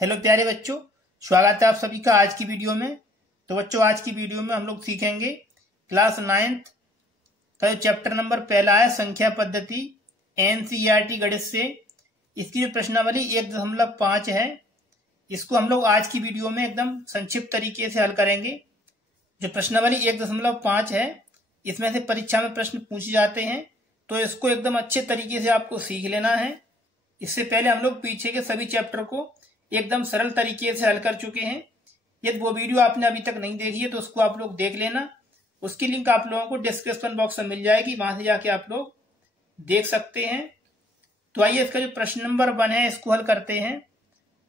Hello प्यारे बच्चों, स्वागत है आप सभी का आज की वीडियो में। तो बच्चों, आज की वीडियो में हम लोग सीखेंगे क्लास 9th का जो चैप्टर नंबर पहला है संख्या पद्धति एनसीईआरटी गणित से। इसकी जो प्रश्नावली 1.5 है, इसको हम लोग आज की वीडियो में एकदम संक्षिप्त तरीके से हल करेंगे। जो प्रश्नावली 1.5 है, इसमें से परीक्षा में प्रश्न पूछे जाते हैं, तो इसको एकदम अच्छे तरीके से आपको सीख लेना है। इससे पहले हम लोग पीछे के सभी चैप्टर को एकदम सरल तरीके से हल कर चुके हैं। यदि वो वीडियो आपने अभी तक नहीं देखी है तो उसको आप लोग देख लेना। उसकी लिंक आप लोगों को डिस्क्रिप्शन बॉक्स में मिल जाएगी, वहां से जाके आप लोग देख सकते हैं। तो आइए इसका जो प्रश्न नंबर 1 है इसको हल करते हैं।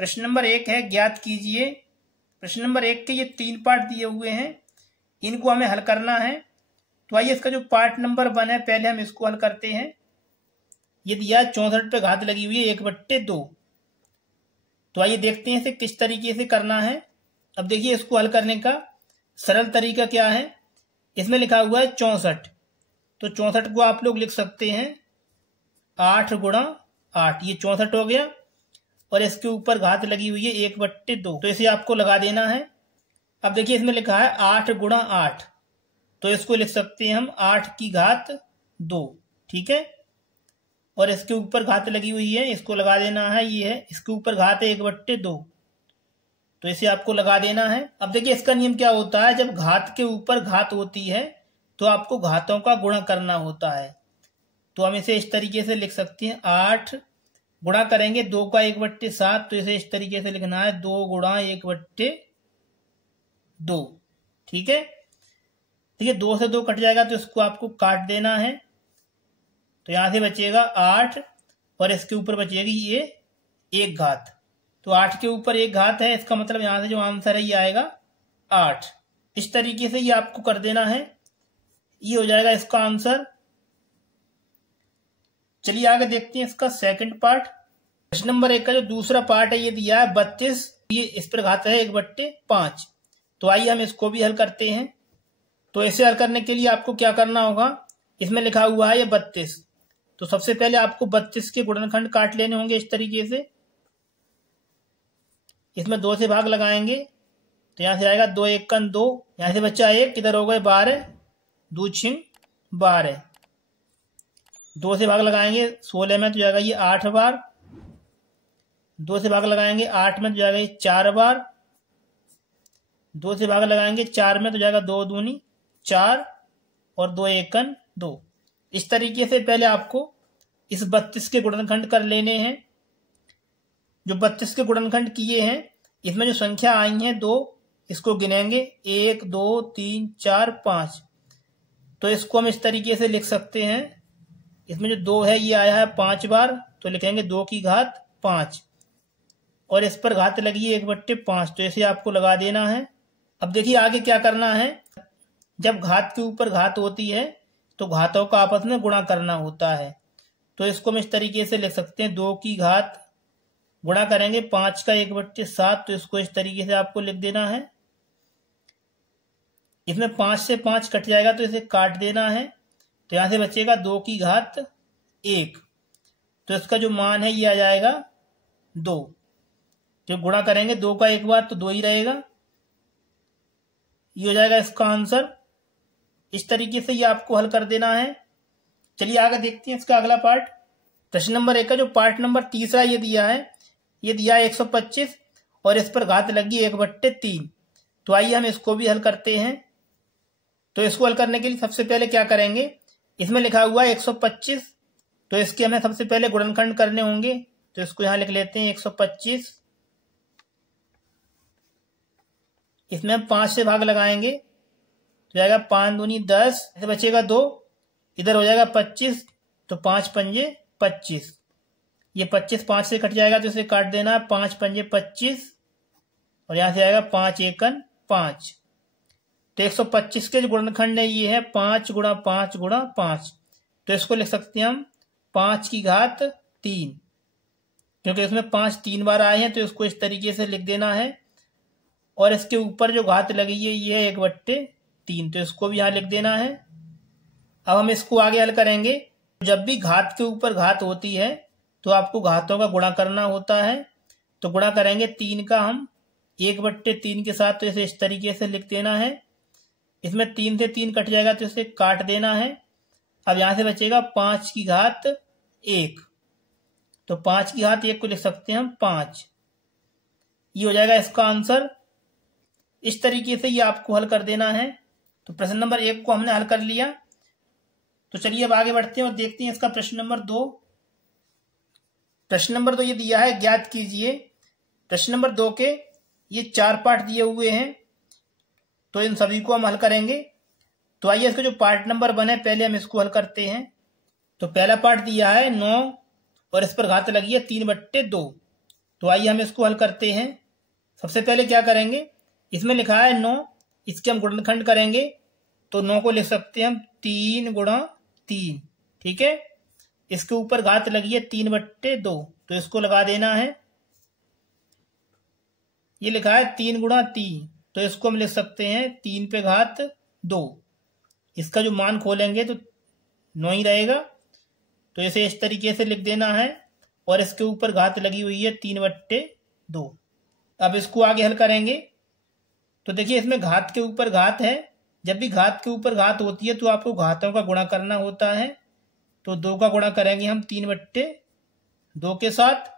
प्रश्न नंबर 1 है ज्ञात कीजिए। प्रश्न नंबर 1 के ये 3 पार्ट दिए हुए हैं, इनको हमें हल करना है। तो आइए इसका जो पार्ट नंबर 1 है पहले हम इसको हल करते हैं। ये दिया 64 पे घात लगी हुई है 1/2। तो आइए देखते हैं इसे किस तरीके से करना है। अब देखिए इसको हल करने का सरल तरीका क्या है। इसमें लिखा हुआ है 64, तो 64 को आप लोग लिख सकते हैं 8 गुणा 8, ये 64 हो गया। और इसके ऊपर घात लगी हुई है 1/2, तो इसे आपको लगा देना है। अब देखिए इसमें लिखा है 8 गुणा 8, तो इसको लिख सकते हैं हम 8 की घात 2, ठीक है। और इसके ऊपर घात लगी हुई है, इसको लगा देना है, ये है, इसके ऊपर घात है 1/2, तो इसे आपको लगा देना है। अब देखिए इसका नियम क्या होता है, जब घात के ऊपर घात होती है तो आपको घातों का गुणा करना होता है। तो हम इसे इस तरीके से लिख सकते हैं 8 गुणा करेंगे 2 का 1/7, तो इसे इस तरीके से लिखना है 2 गुणा 1/2, ठीक है। देखिए 2 से 2 कट जाएगा तो इसको आपको काट देना है, तो यहां से बचेगा 8 और इसके ऊपर बचेगी ये 1 घात। तो 8 के ऊपर 1 घात है, इसका मतलब यहां से जो आंसर है ये आएगा 8। इस तरीके से ये आपको कर देना है, ये हो जाएगा इसका आंसर। चलिए आगे देखते हैं इसका सेकंड पार्ट। प्रश्न नंबर 1 का जो दूसरा पार्ट है ये दिया है 32, ये इस पर घात है 1/5। तो आइए हम इसको भी हल करते हैं। तो इसे हल करने के लिए आपको क्या करना होगा, इसमें लिखा हुआ है ये 32, तो सबसे पहले आपको 32 के गुणनखंड काट लेने होंगे इस तरीके से। इसमें 2 से भाग लगाएंगे, तो यहां से आएगा 2 1 2, यहां से बच्चा 1, इधर हो गए 12, 2 6 12, 2 से भाग लगाएंगे 16 में तो जाएगा ये 8 बार, 2 से भाग लगाएंगे 8 में तो जाएगा ये 4 बार, 2 से भाग लगाएंगे 4 में तो जाएगा 2 दूनी 4 और 2 1 2। इस तरीके से पहले आपको इस 32 के गुणनखंड कर लेने हैं। जो 32 के गुणनखंड किए हैं, इसमें जो संख्या आई है 2, इसको गिनेंगे 1 2 3 4 5, तो इसको हम इस तरीके से लिख सकते हैं। इसमें जो 2 है ये आया है 5 बार, तो लिखेंगे 2 की घात 5 और इस पर घात लगी है 1/5, तो इसे आपको लगा देना है। अब देखिए आगे क्या करना है, जब घात के ऊपर घात होती है तो घातों का आपस में गुणा करना होता है। तो इसको हम इस तरीके से लिख सकते हैं 2 की घात गुणा करेंगे 5 का 1/7, तो इसको इस तरीके से आपको लिख देना है। इसमें 5 से 5 कट जाएगा तो इसे काट देना है, तो यहां से बचेगा 2 की घात 1, तो इसका जो मान है ये आ जाएगा 2। जब गुणा करेंगे 2 का 1 बार तो 2 ही रहेगा, ये हो जाएगा इसका आंसर। इस तरीके से ये आपको हल कर देना है। चलिए आगे देखते हैं इसका अगला पार्ट। प्रश्न नंबर 1 का जो पार्ट नंबर तीसरा ये दिया है, ये दिया है 125 और इस पर घात लगी 1/3। तो आइए हम इसको भी हल करते हैं। तो इसको हल करने के लिए सबसे पहले क्या करेंगे, इसमें लिखा हुआ है 125, तो इसके हमें सबसे पहले गुणनखंड करने होंगे, तो इसको यहां लिख लेते हैं 125। इसमें हम 5 से भाग लगाएंगे, तो जाएगा 5 दूनी 10, ऐसे बचेगा 2, इधर हो जाएगा 25, तो 5 पंजे 25, ये 25 5 से कट जाएगा तो इसे काट देना है, 5 पंजे 25 और यहां से आएगा 5 1 5। तो 125 के जो गुणनखंड है ये है 5 गुणा 5 गुणा 5, तो इसको लिख सकते हैं हम 5 की घात 3, क्योंकि इसमें 5 3 बार आए हैं, तो इसको इस तरीके से लिख देना है। और इसके ऊपर जो घात लगी है ये है 1/3, तो इसको भी यहां लिख देना है। अब हम इसको आगे हल करेंगे। जब भी घात के ऊपर घात होती है तो आपको घातों का गुणा करना होता है। तो गुणा करेंगे 3 का हम 1/3 के साथ, तो इसे इस तरीके से लिख देना है। इसमें 3 से 3 कट जाएगा तो इसे काट देना है। अब यहां से बचेगा 5 की घात 1, तो 5 की घात 1 को लिख सकते हैं हम 5। ये हो जाएगा इसका आंसर। इस तरीके से ये आपको हल कर देना है। तो प्रश्न नंबर 1 को हमने हल कर लिया। तो चलिए अब आगे बढ़ते हैं और देखते हैं इसका प्रश्न नंबर 2। प्रश्न नंबर 2 ये दिया है, ज्ञात कीजिए। प्रश्न नंबर 2 के ये 4 पार्ट दिए हुए हैं, तो इन सभी को हम हल करेंगे। तो आइए इसका जो पार्ट नंबर 1 है पहले हम इसको हल करते हैं। तो पहला पार्ट दिया है 9 और इस पर घात लगी है 3/2। तो आइए हम इसको हल करते हैं। सबसे पहले क्या करेंगे, इसमें लिखा है 9, इसके हम गुणनखंड करेंगे। तो 9 को लिख सकते हैं हम 3 × 3, ठीक है। इसके ऊपर घात लगी है 3/2, तो इसको लगा देना है। ये लिखा है 3 × 3, तो इसको हम लिख सकते हैं 3 पे घात 2। इसका जो मान खोलेंगे तो 9 ही रहेगा, तो इसे इस तरीके से लिख देना है। और इसके ऊपर घात लगी हुई है 3/2। अब इसको आगे हल करेंगे। तो देखिए इसमें घात के ऊपर घात है। जब भी घात के ऊपर घात होती है तो आपको घातों का गुणा करना होता है। तो 2 का गुणा करेंगे हम 3/2 के साथ।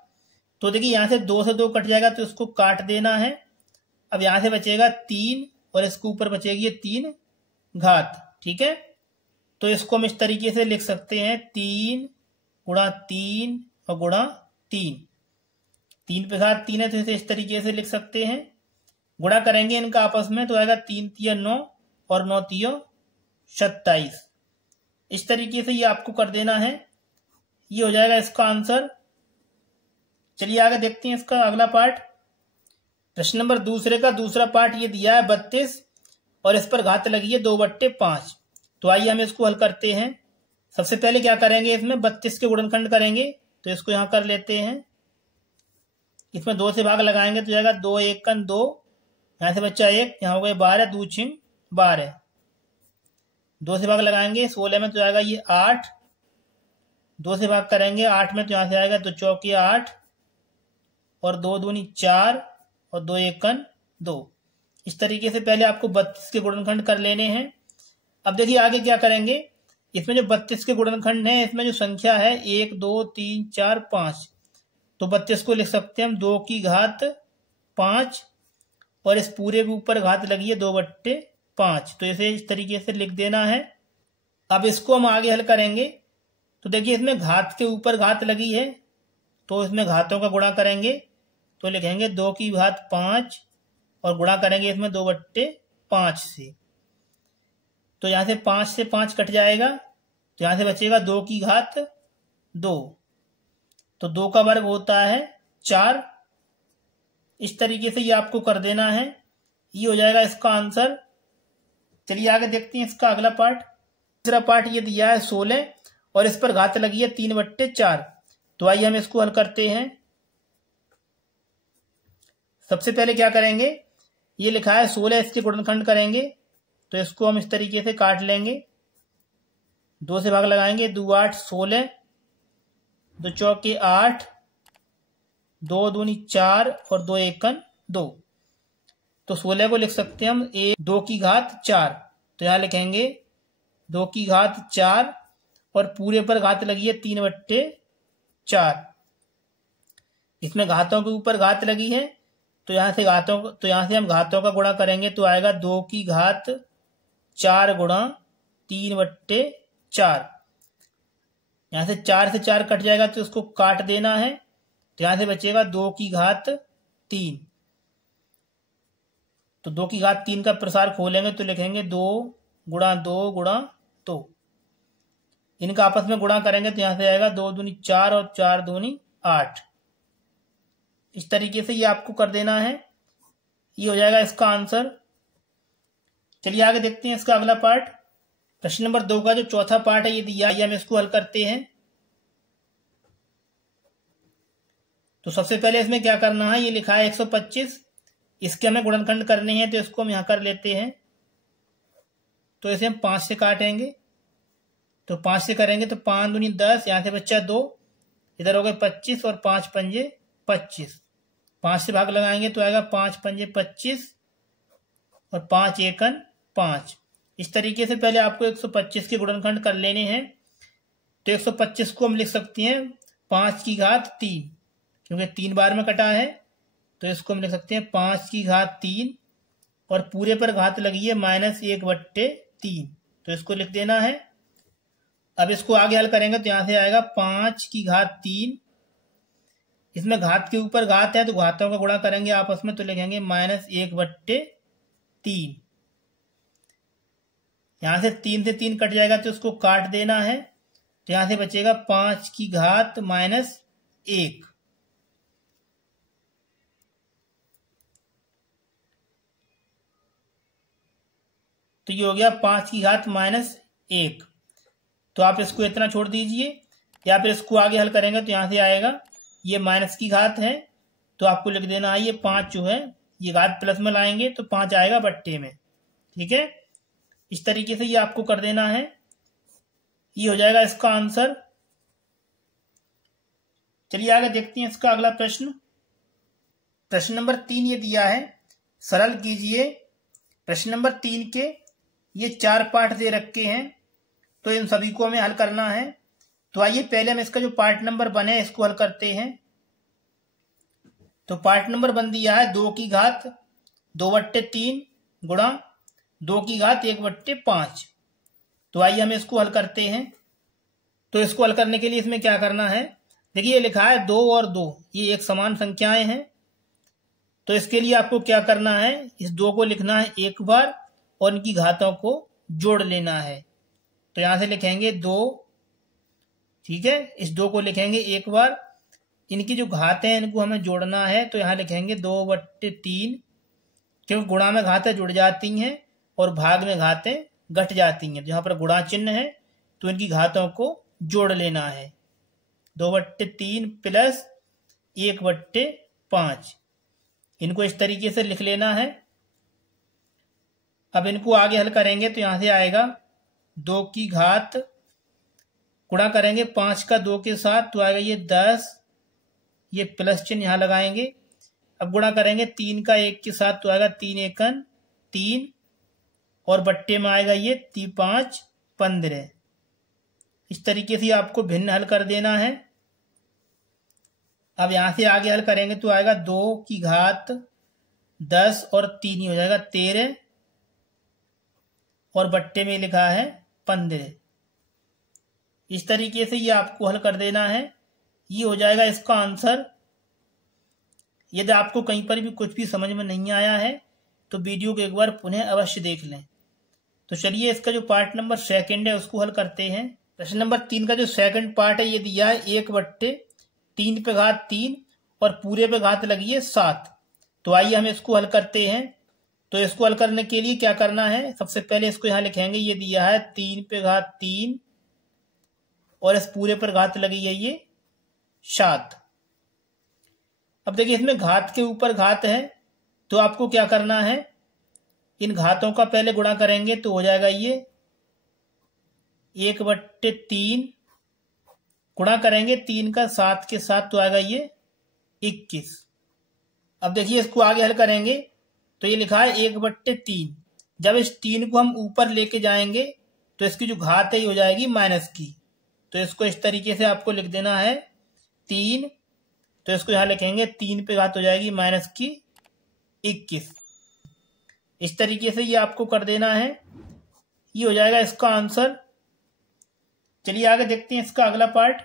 तो देखिए यहाँ से 2 से 2 कट जाएगा, तो इसको काट देना है। अब यहाँ से बचेगा 3 और इसके ऊपर बचेगी 3 घात, ठीक है। तो इसको हम इस तरीके से लिख सकते हैं 3 × 3 और गुणा 3। 3 पे घात 3 है, तो इसे इस तरीके से लिख सकते हैं। गुणा करेंगे इनका आपस में, तो आएगा 3 × 9 और 9 × 27। इस तरीके से ये आपको कर देना है। ये हो जाएगा इसका आंसर। चलिए आगे देखते हैं इसका अगला पार्ट। प्रश्न नंबर 2 का दूसरा पार्ट ये दिया है 32 और इस पर घात लगी है 2/5। तो आइए हम इसको हल करते हैं। सबसे पहले क्या करेंगे, इसमें 32 के गुणनखंड करेंगे। तो इसको यहां कर लेते हैं। इसमें 2 से भाग लगाएंगे तो जाएगा 2 × 1 = 2, यहां से बच्चा 1, यहाँ हो गए 12, 2 × 6 = 12। 2 से भाग लगाएंगे 16 में, तो आएगा ये 8। 2 से भाग करेंगे 8 में, तो यहां से आएगा 2 × 4 = 8 और 2 × 2 = 4 और 2 × 1 = 2। इस तरीके से पहले आपको 32 के गुणनखंड कर लेने हैं। अब देखिए आगे क्या करेंगे। इसमें जो 32 के गुणनखंड है, इसमें जो संख्या है 1 2 3 4 5, तो 32 को लिख सकते हैं हम 2 की घात 5 और इस पूरे के ऊपर घात लगी है 2/5। तो इसे इस तरीके से लिख देना है। अब इसको हम आगे हल करेंगे। तो देखिए इसमें घात के ऊपर घात लगी है, तो इसमें घातों का गुणा करेंगे। तो लिखेंगे 2 की घात 5 और गुणा करेंगे इसमें 2/5 से। तो यहां से 5 से 5 कट जाएगा, तो यहां से बचेगा 2 की घात 2। तो 2 का वर्ग होता है 4। इस तरीके से ये आपको कर देना है। ये हो जाएगा इसका आंसर। चलिए आगे देखते हैं इसका अगला पार्ट। तीसरा पार्ट ये दिया है 16 और इस पर घात लगी है 3/4। तो आइए हम इसको हल करते हैं। सबसे पहले क्या करेंगे, ये लिखा है 16, इसके गुणनखंड करेंगे। तो इसको हम इस तरीके से काट लेंगे। 2 से भाग लगाएंगे, 2 × 8 = 16, 2 × 4 = 8, 2 × 2 = 4 और 2 × 1 = 2। तो 16 को लिख सकते हैं हम 2 की घात 4। तो यहां लिखेंगे 2 की घात 4 और पूरे पर घात लगी है 3/4। इसमें घातों के ऊपर घात लगी है, तो यहां से हम घातों का गुणा करेंगे। तो आएगा 2 की घात 4 × 3/4। यहां से 4 से 4 कट जाएगा, तो इसको काट देना है। तो यहां से बचेगा 2 की घात 3। तो 2 की घात 3 का प्रसार खोलेंगे तो लिखेंगे 2 × 2 × 2। इनका आपस में गुणा करेंगे तो यहां से आएगा 2 × 2 = 4 और 4 × 2 = 8। इस तरीके से ये आपको कर देना है। ये हो जाएगा इसका आंसर। चलिए आगे देखते हैं इसका अगला पार्ट। प्रश्न नंबर 2 का जो चौथा पार्ट है ये दिया है, हम इसको हल करते हैं। तो सबसे पहले इसमें क्या करना है, ये लिखा है 125, इसके हमें गुणनखंड करने हैं। तो इसको हम यहां कर लेते हैं। तो इसे हम 5 से काटेंगे। तो 5 से करेंगे तो 5 × 2 = 10, यहां से बच्चा 2, इधर हो गए 25 और 5 × 5 = 25। 5 से भाग लगाएंगे तो आएगा 5 पंजे 25 और 5 एकन 5। इस तरीके से पहले आपको 125 के गुणनखंड कर लेने हैं। तो 125 को हम लिख सकते हैं 5 की घात 3, क्योंकि 3 बार में कटा है तो इसको हम लिख सकते हैं 5 की घात 3 और पूरे पर घात लगी है -1/3, तो इसको लिख देना है। अब इसको आगे हल करेंगे तो यहां से आएगा 5 की घात 3, इसमें घात के ऊपर घात है तो घातों का गुणा करेंगे आपस में, तो लिखेंगे -1/3। यहां से 3 से 3 कट जाएगा तो उसको काट देना है, तो यहां से बचेगा 5 की घात -1। तो ये हो गया 5 की घात -1। तो आप इसको इतना छोड़ दीजिए, या फिर इसको आगे हल करेंगे तो यहां से आएगा ये माइनस की घात है तो आपको लिख देना है ये 5 जो है ये घात प्लस में लाएंगे तो 5 आएगा बट्टे में। ठीक है, इस तरीके से ये आपको कर देना है। ये हो जाएगा इसका आंसर। चलिए आगे देखते हैं इसका अगला प्रश्न। प्रश्न नंबर 3 ये दिया है, सरल कीजिए। प्रश्न नंबर 3 के ये 4 पार्ट दे रखे हैं, तो इन सभी को हमें हल करना है। तो आइए पहले हम इसका जो पार्ट नंबर 1 है इसको हल करते हैं। तो पार्ट नंबर 1 दिया है 2 की घात 2/3 गुणा 2 की घात 1/5। तो आइए हम इसको हल करते हैं। तो इसको हल करने के लिए इसमें क्या करना है, देखिए ये लिखा है 2 और 2 ये एक समान संख्याएं हैं। तो इसके लिए आपको क्या करना है, इस 2 को लिखना है एक बार और इनकी घातों को जोड़ लेना है। तो यहां से लिखेंगे 2, ठीक है, इस 2 को लिखेंगे एक बार, इनकी जो घातें हैं इनको हमें जोड़ना है। तो यहां लिखेंगे 2/3, क्योंकि गुणा में घातें जुड़ जाती हैं और भाग में घातें घट जाती हैं। जहां पर गुणा चिन्ह है तो इनकी घातों को जोड़ लेना है। 2/3 प्लस 1/5, इनको इस तरीके से लिख लेना है। अब इनको आगे हल करेंगे तो यहां से आएगा 2 की घात, गुणा करेंगे 5 का 2 के साथ तो आएगा ये 10, ये प्लस चिन्ह यहां लगाएंगे। अब गुणा करेंगे 3 का 1 के साथ तो आएगा 3 एकन 3 और बट्टे में आएगा ये 3 5 15। इस तरीके से आपको भिन्न हल कर देना है। अब यहां से आगे हल करेंगे तो आएगा 2 की घात 10 और 3 ही हो जाएगा 13 और बट्टे में लिखा है 15। इस तरीके से ये आपको हल कर देना है। ये हो जाएगा इसका आंसर। यदि आपको कहीं पर भी कुछ भी समझ में नहीं आया है तो वीडियो को एक बार पुनः अवश्य देख लें। तो चलिए इसका जो पार्ट नंबर 2 है उसको हल करते हैं। प्रश्न नंबर 3 का जो सेकंड पार्ट है ये दिया है 1/3 पे घात 3 और पूरे पे घात लगी है 7। तो आइए हम इसको हल करते हैं। तो इसको हल करने के लिए क्या करना है, सबसे पहले इसको यहां लिखेंगे, ये दिया है 3 पे घात 3 और इस पूरे पर घात लगी है ये 7। अब देखिए इसमें घात के ऊपर घात है तो आपको क्या करना है, इन घातों का पहले गुणा करेंगे तो हो जाएगा ये 1/3, गुणा करेंगे 3 का 7 के साथ तो आएगा ये 21। अब देखिए इसको आगे हल करेंगे तो ये लिखा है 1/3। जब इस 3 को हम ऊपर लेके जाएंगे तो इसकी जो घात है ये हो जाएगी माइनस की। तो इसको इस तरीके से आपको लिख देना है 3, तो इसको यहां लिखेंगे 3 पे घात हो जाएगी माइनस की 21। इस तरीके से ये आपको कर देना है। ये हो जाएगा इसका आंसर। चलिए आगे देखते हैं इसका अगला पार्ट।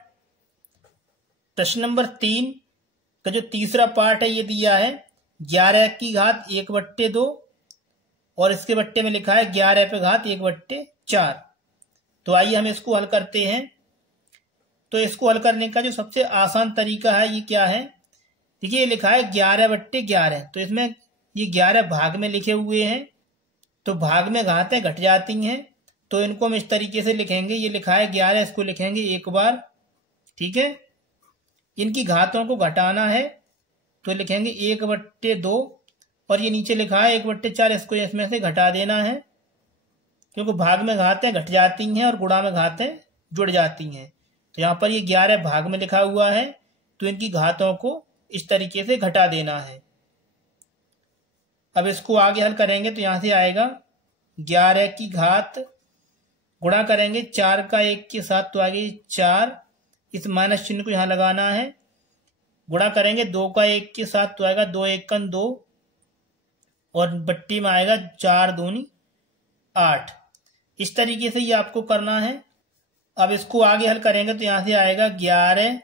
प्रश्न नंबर 3 का जो तीसरा पार्ट है ये दिया है 11 की घात 1/2 और इसके बट्टे में लिखा है 11 पे घात 1/4। तो आइए हम इसको हल करते हैं। तो इसको हल करने का जो सबसे आसान तरीका है ये क्या है, देखिए ये लिखा है 11/11, तो इसमें ये 11 भाग में लिखे हुए हैं तो भाग में घातें घट जाती हैं, तो इनको हम इस तरीके से लिखेंगे। ये लिखा है 11, इसको लिखेंगे एक बार, ठीक है। इनकी घातों को घटाना है तो लिखेंगे 1/2 और ये नीचे लिखा है 1/4, इसको इसमें से घटा देना है क्योंकि भाग में घातें घट जाती हैं और गुणा में घातें जुड़ जाती हैं। तो यहाँ पर ये 11 भाग में लिखा हुआ है तो इनकी घातों को इस तरीके से घटा देना है। अब इसको आगे हल करेंगे तो यहां से आएगा 11 की घात, गुणा करेंगे 4 का 1 के साथ तो आगे 4, इस माइनस चिन्ह को यहां लगाना है। गुणा करेंगे 2 का 1 के साथ तो आएगा 2 1 2, और बट्टी में आएगा 4 दूनी 8। इस तरीके से ये आपको करना है। अब इसको आगे हल करेंगे तो यहां से आएगा 11,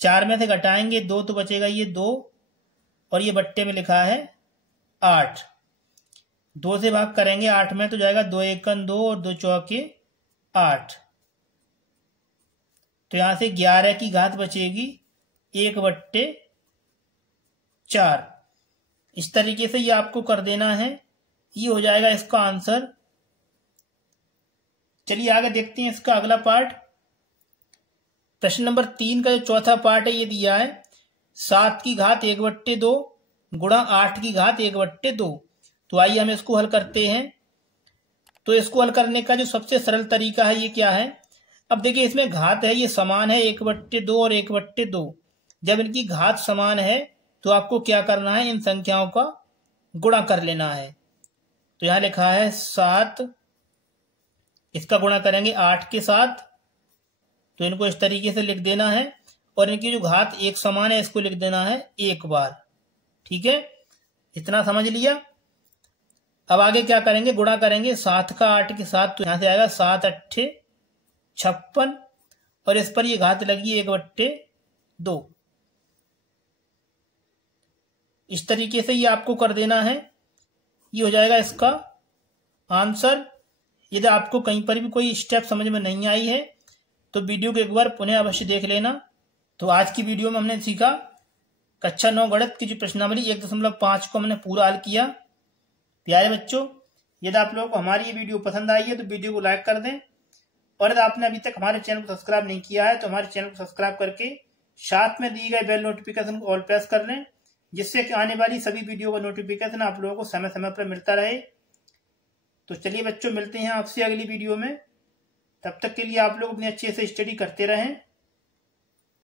4 में से घटाएंगे 2 तो बचेगा ये 2, और ये बट्टे में लिखा है 8। 2 से भाग करेंगे 8 में तो जाएगा 2 1 2 और 2 चौके 8। तो यहां से 11 की घात बचेगी 1/4। इस तरीके से ये आपको कर देना है। ये हो जाएगा इसका आंसर। चलिए आगे देखते हैं इसका अगला पार्ट। प्रश्न नंबर 3 का जो चौथा पार्ट है ये दिया है 7 की घात 1/2 गुणा 8 की घात 1/2। तो आइए हम इसको हल करते हैं। तो इसको हल करने का जो सबसे सरल तरीका है ये क्या है, अब देखिए इसमें घात है ये समान है 1/2 और 1/2। जब इनकी घात समान है तो आपको क्या करना है, इन संख्याओं का गुणा कर लेना है। तो यहां लिखा है 7, इसका गुणा करेंगे 8 के साथ, तो इनको इस तरीके से लिख देना है, और इनकी जो घात एक समान है इसको लिख देना है एक बार। ठीक है, इतना समझ लिया। अब आगे क्या करेंगे, गुणा करेंगे 7 का 8 के साथ, तो यहां से आएगा 7 8 56, और इस पर ये घात लगी 1/2। इस तरीके से ये आपको कर देना है। ये हो जाएगा इसका आंसर। यदि आपको कहीं पर भी कोई स्टेप समझ में नहीं आई है तो वीडियो को एक बार पुनः अवश्य देख लेना। तो आज की वीडियो में हमने सीखा कक्षा 9 गणित की जो प्रश्नावली 1.5 को हमने पूरा हल किया। प्यारे बच्चों, यदि आप लोगों को हमारी ये वीडियो पसंद आई है तो वीडियो को लाइक कर दें, और यदि आपने अभी तक हमारे चैनल को सब्सक्राइब नहीं किया है तो हमारे चैनल को सब्सक्राइब करके साथ में दी गए बेल नोटिफिकेशन को ऑल प्रेस कर लें, जिससे कि आने वाली सभी वीडियो का नोटिफिकेशन आप लोगों को समय समय पर मिलता रहे। तो चलिए बच्चों, मिलते हैं आपसे अगली वीडियो में। तब तक के लिए आप लोग अपने अच्छे से स्टडी करते रहें।